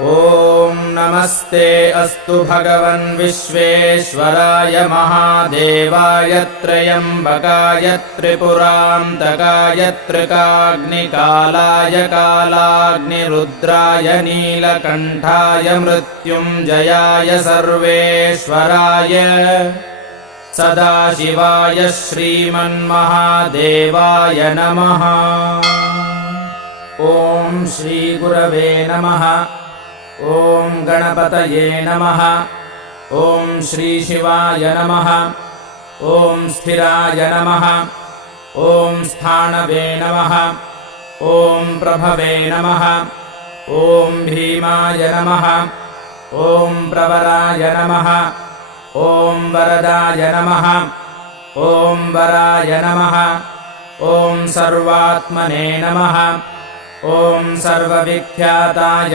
ॐ नमस्ते अस्तु भगवन् विश्वेश्वराय महादेवाय त्र्यम्बकाय त्रिपुरान्तकाय त्रिकाग्निकालाय कालाग्निरुद्राय नीलकण्ठाय मृत्युञ्जयाय सर्वेश्वराय सदाशिवाय श्रीमन्महादेवाय नमः। ॐ श्रीगुरवे नमः। ॐ गणपतये नमः। ॐ श्रीशिवाय नमः। ॐ स्थिराय नमः। ॐ स्थाणवे नमः। ॐ प्रभवे नमः। ॐ भीमाय नमः। ॐ प्रवराय नमः। ॐ वरदाय नमः। ॐ वराय नमः। ॐ सर्वात्मने नमः। ॐ सर्वविख्याताय